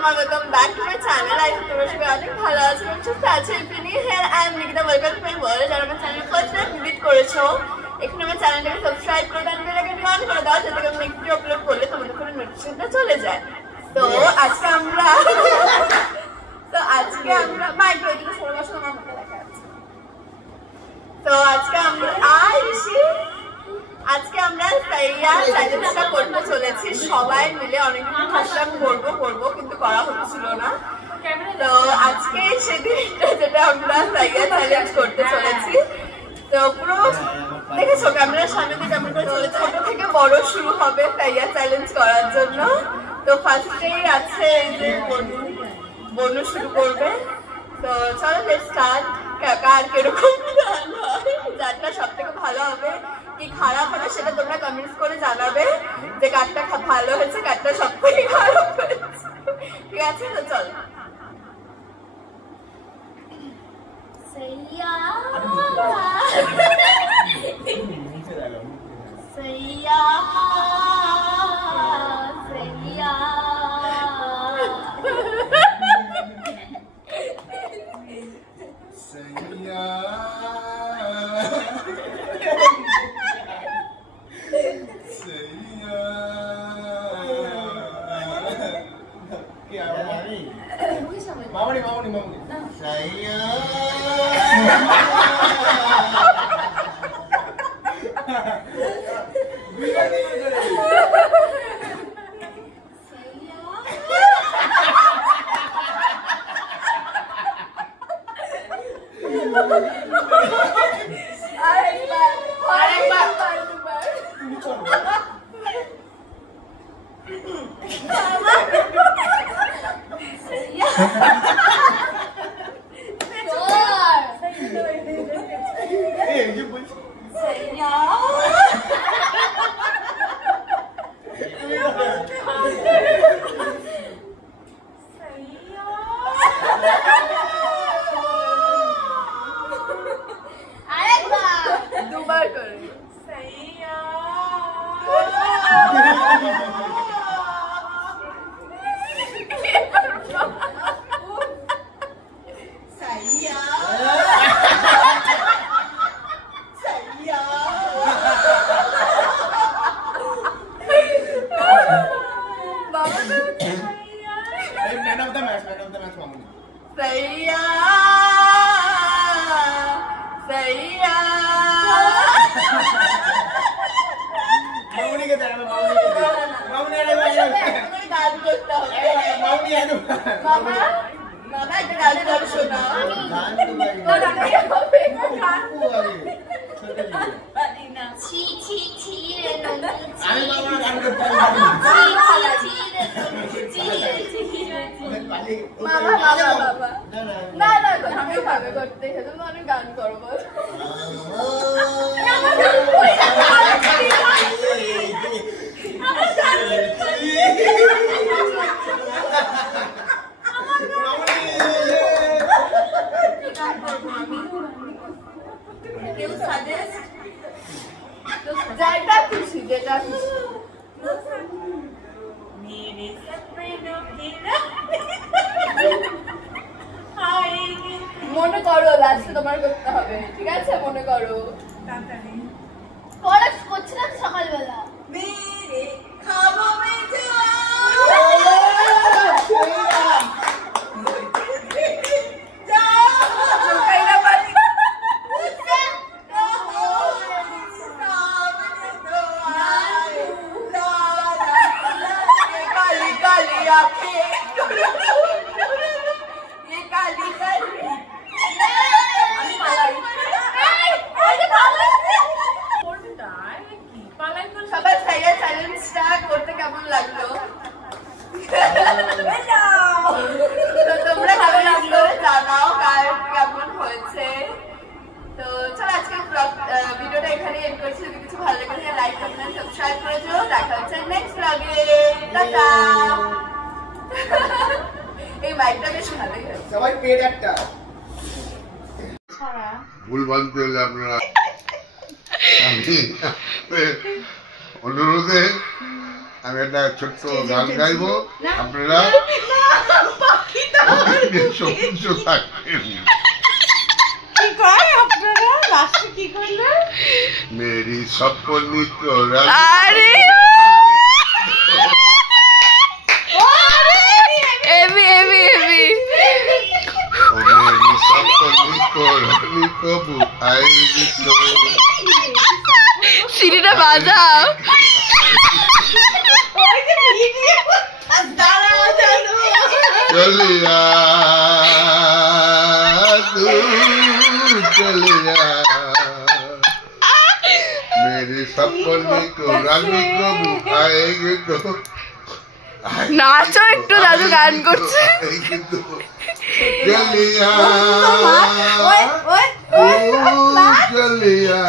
welcome back to my channel. I hope তোমরা সবাই অনেক ভালো আছো এবং সুস্থ আছো। If you're new here, I am Nikita. Welcome to my world. যারা আমার চ্যানেল ফার্স্ট টাইম ভিজিট করেছো, এখানে আমার চ্যানেলটাকে সাবস্ক্রাইব করে দাও, বেল আইকনটি অন করে দাও যাতে আমি নেক্সট ভিডিও আপলোড করলে তোমাদের ফোনে নোটিফিকেশনটা চলে যায়। তো আজকে আমরা মাইক্রো এদিকে সরে বসো, আমার মুখে দেখা যাচ্ছে। তো আজকে আমরা সাইয়া চ্যালেঞ্জটা করতে চলেছি সবাই মিলে। অনেকদিন ভাবলাম করবো কিন্তু করা হচ্ছিল না। তো আজকে সেদিনটা যেটা আমরা সাইয়া চ্যালেঞ্জ করতে চলেছি। তো পুরো দেখেছো ক্যামেরার সামনে দিয়ে কেমন করে চলে, ছোট থেকে বড় শুরু হবে সাইয়া চ্যালেঞ্জ করার জন্য। তো ফার্স্টেই আছে যে বনু শুরু করবে। তো চলো লেটস স্টার্ট। কার কিরকম যারটা সব থেকে ভালো হবে কি খারাপ হবে সেটা তোমরা কমেন্টস করে জানাবে যে কারটা ভালো হয়েছে কারটা সব থেকে খারাপ হয়েছে। ঠিক আছে, তো চলো। সাইয়া সাইয়া সাইয়া মামনি সাইয়া দুবার করে সাইয়া মামা একটা গান গান শোনাও। ছি ছি ছি রে আমি মামা গান করতে পারি মামা না আমিও ভাবে করতে তুমি অনেক গান করো বল। মনে করো লাস্টে তোমার করতে হবে, ঠিক আছে? মনে করো পড়া করছি না সকালবেলা খাবো সবাই সাইয়া চ্যালেঞ্জটা করতে কেমন লাগলো তোমরা কেমন লাগলো জানাও, কার কেমন হয়েছে। তো চলো আজকে ভিডিওটা এখানে এন্ড করছি। যদি কিছু ভালো লাগে লাইক কমেন্ট সাবস্ক্রাইব করে দিও। দেখা হচ্ছে নেক্সট ব্লগে। টাটা। এই মাইকটা বেশ ভালোই হয়েছে। সবাই পেট একটা ভুল বানতে হলে আপনারা অনুরোধে আমি একটা ছোট্ট গান গাইবো, আপনারা আগে সহ্য থাকেন কি কয় আপনারা লাস্টে কি করলেন মেরি সপনি কো আরে এভি এভি এভি ও মেরি সপনি কো রানী কবু আয়েগি তো সিঁড়িটা বাজাও चलिया तू चलिया मेरे सपने को रंग कब आएंगे तो নাচো একটু দাদু গান করছে चलिया चलिया